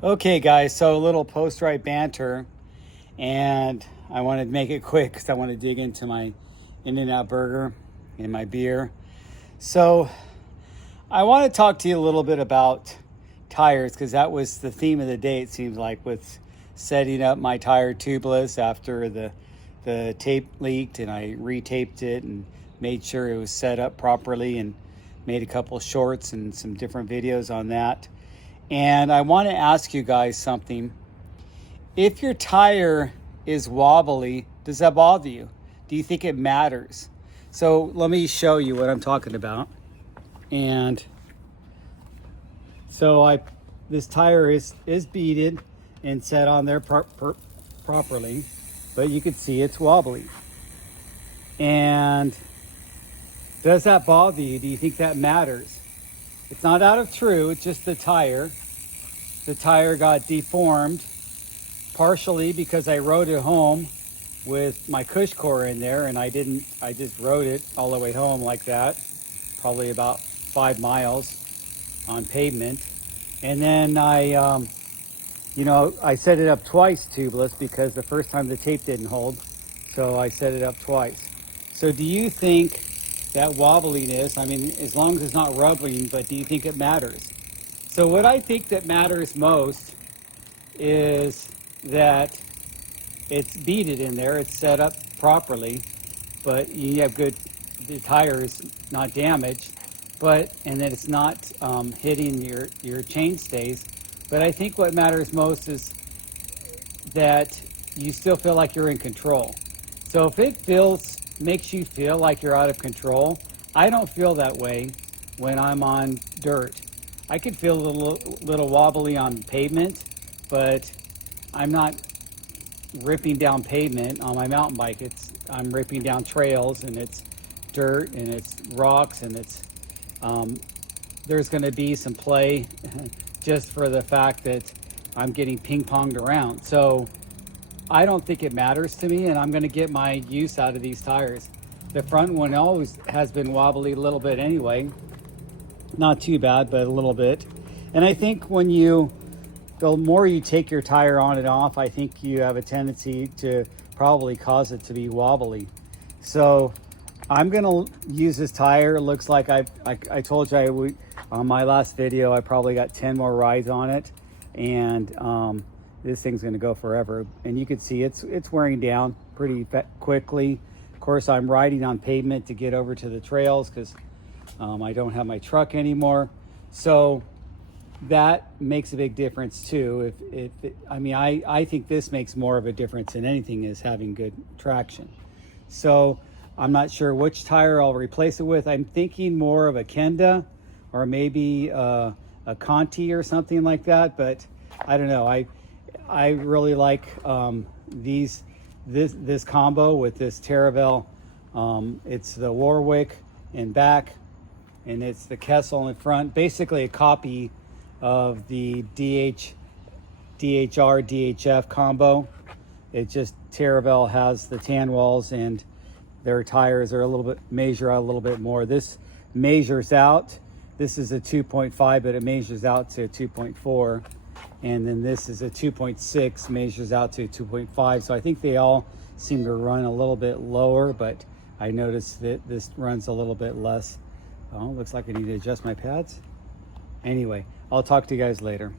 Okay, guys, so a little post-ride banter, and I wanted to make it quick because I want to dig into my In-N-Out burger and my beer. So I want to talk to you a little bit about tires because that was the theme of the day, it seems like, with setting up my tire tubeless after the tape leaked, and I retaped it and made sure it was set up properly and made a couple shorts and some different videos on that. And I want to ask you guys something. If your tire is wobbly, does that bother you? Do you think it matters? So let me show you what I'm talking about. And so this tire is beaded and set on there properly, but you can see it's wobbly. And does that bother you? Do you think that matters? It's not out of true, it's just the tire. The tire got deformed partially because I rode it home with my cush core in there, and I just rode it all the way home like that, probably about 5 miles on pavement. And then I set it up twice tubeless because the first time the tape didn't hold, so I set it up twice. So do you think that wobbliness, I mean, as long as it's not rubbing, but do you think it matters? So what I think that matters most is that it's beaded in there, it's set up properly, but you have the tire is not damaged, and that it's not hitting your chain stays. But I think what matters most is that you still feel like you're in control. So if it makes you feel like you're out of control, I don't feel that way when I'm on dirt. I could feel a little wobbly on pavement, but I'm not ripping down pavement on my mountain bike. I'm ripping down trails, and it's dirt and it's rocks, and there's going to be some play just for the fact that I'm getting ping-ponged around. So I don't think it matters to me, and I'm going to get my use out of these tires. The front one always has been wobbly a little bit anyway. Not too bad, but a little bit. And I think the more you take your tire on and off, I think you have a tendency to probably cause it to be wobbly. So I'm gonna use this tire. It looks like I told you on my last video, I probably got 10 more rides on it, and this thing's gonna go forever. And you can see it's wearing down pretty quickly. Of course, I'm riding on pavement to get over to the trails because I don't have my truck anymore. So that makes a big difference too. I think this makes more of a difference than anything is having good traction. So I'm not sure which tire I'll replace it with. I'm thinking more of a Kenda or maybe a Conti or something like that, but I don't know. I really like this combo with this Taravel. It's the Warwick in back, and it's the Kessel in front. Basically a copy of the DHR DHF combo. It just Taravel has the tan walls, and their tires are measure out a little bit more. This measures out. This is a 2.5, but it measures out to 2.4. And then this is a 2.6, measures out to 2.5. So I think they all seem to run a little bit lower, but I noticed that this runs a little bit less. Oh, looks like I need to adjust my pads. Anyway, I'll talk to you guys later.